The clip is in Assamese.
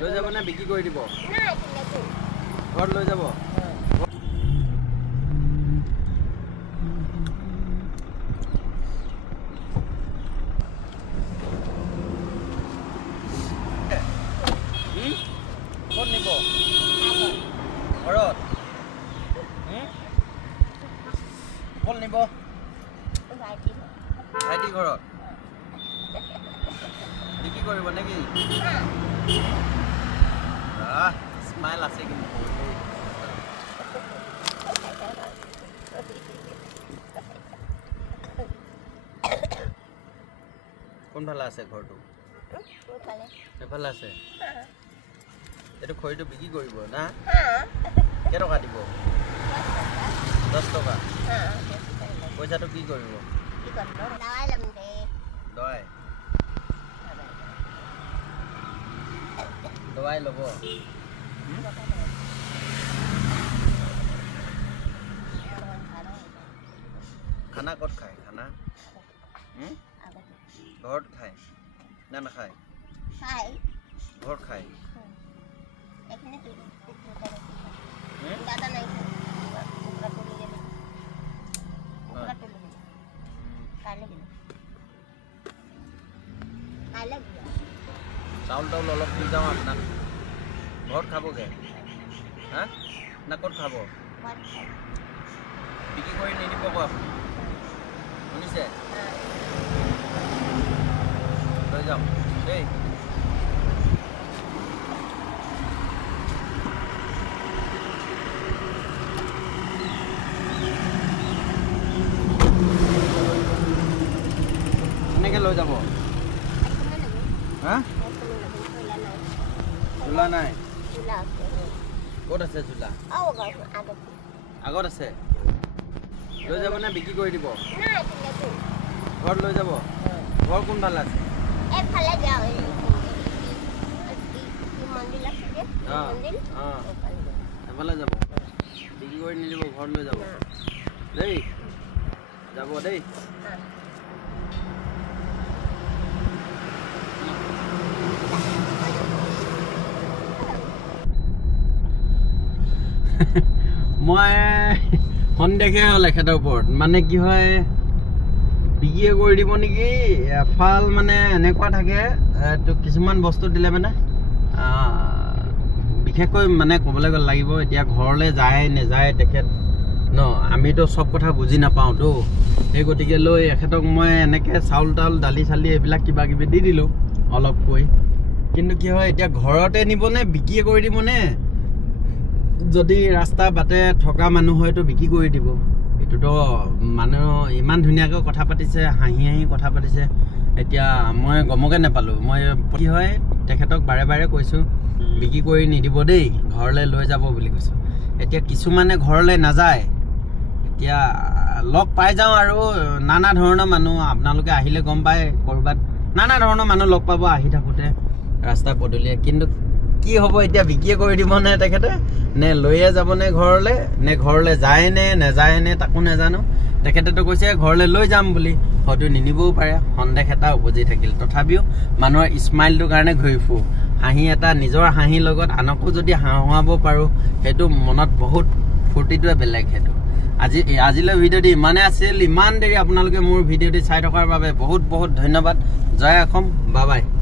লৈ যাব না বিক্রি করে দিব ঘর লৈ যাব কোন নিব ঘরত কোন নিব ভাইটি ঘরত বিক্রি করব নাকি স্মাইল আছে কিন্তু কোন ভালো আছে ঘরটো এফালে আছে এটা খৰিটো বিক্ৰি কৰব না কে টাকা দিব 10 টাকা পয়সাটো কি কৰব দৱাই লম দে দৱাই দৱাই লব খানা কত খায় খানা ঘৰত খায় না নাখায় খাই ঘৰত খায় এখানে তো দাদা নাই কুকুরা তুলে গেলে কুকুরা তুলে গেলে কালে গেলে চাউল টাউল অলপ দি যাওঁ আপোনাক ঘৰত খাবগে হা না ক'ত খাব বিক্ৰি কৰি নিদিব আকৌ আপুনি শুনিছে লৈ যাম দেই এনেকে লৈ যাব হা ঝুলা নাই ক'ত আছে ঝুলা আগত আছে লৈ যাব না বিক্রি কৰি দিব ঘৰত লৈ যাব ঘৰ কোন ভাল আছে এফালে যাও এই মন্দিৰ আছে যে মন্দিৰ এফালে যাব বিক্ৰি কৰি নিদিব ঘৰত লৈ যাব দেই যাব দেই মই সন্দেহে হ'ল এখেতৰ ওপৰত মানে কি হয় বিক্ৰি কৰি দিব নেকি এফাল মানে এনেকুৱা থাকে তো কিছুমান বস্তু দিলে মানে বিশেষকৈ মানে ক'বলৈ লাগিব এতিয়া ঘৰলৈ যায় নেযায় তেখেত ন আমিতো সব কথা বুজি নাপাওঁ তো সেই গতিকে লৈ এখেতক মই এনেকৈ চাউল তাউল দালি চালি এইবিলাক কিবা কিবি দি দিলোঁ অলপকৈ কিন্তু কি হয় এতিয়া ঘৰতে নিবনে বিক্ৰি কৰি দিবনে যদি ৰাস্তা বাটে থকা মানুহ হয়তো বিক্ৰি কৰি দিব এটোতো মানুহ ইমান ধুনীয়াকৈ কথা পাতিছে হাঁহি হাঁহি কথা পাতিছে এতিয়া মই গমকে নাপালোঁ মই কি হয় তেখেতক বাৰে বাৰে কৈছোঁ বিক্ৰি কৰি নিদিব দেই ঘৰলৈ লৈ যাব বুলি কৈছোঁ এতিয়া কিছুমানে ঘৰলৈ নাযায় এতিয়া লগ পাই যাওঁ আৰু নানা ধৰণৰ মানুহ আপোনালোকে আহিলে গম পায় ক'ৰবাত নানা ধৰণৰ মানুহ লগ পাব আহি থাকোঁতে ৰাস্তা পদূলিয়ে কিন্তু কি হ'ব এতিয়া বিক্ৰি কৰি দিব নে তেখেতে নে লৈয়ে যাব নে ঘৰলৈ যায় নে নেযায় নে তাকো নাজানো তেখেতেতো কৈছে ঘৰলৈ লৈ যাম বুলি হয়তো নিনিবও পাৰে সন্দেহ এটা উপজি থাকিল তথাপিও মানুহৰ স্মাইলটোৰ কাৰণে ঘূৰি ফুৰোঁ হাঁহি এটা নিজৰ হাঁহিৰ লগত আনকো যদি হাঁহুৱাব পাৰোঁ সেইটো মনত বহুত ফূৰ্তিটোৱে বেলেগ সেইটো আজিলৈ ভিডিঅ'টি ইমানে আছিল ইমান দেৰি আপোনালোকে মোৰ ভিডিঅ'টি চাই থকাৰ বাবে বহুত বহুত ধন্যবাদ জয় অসম বাই বাই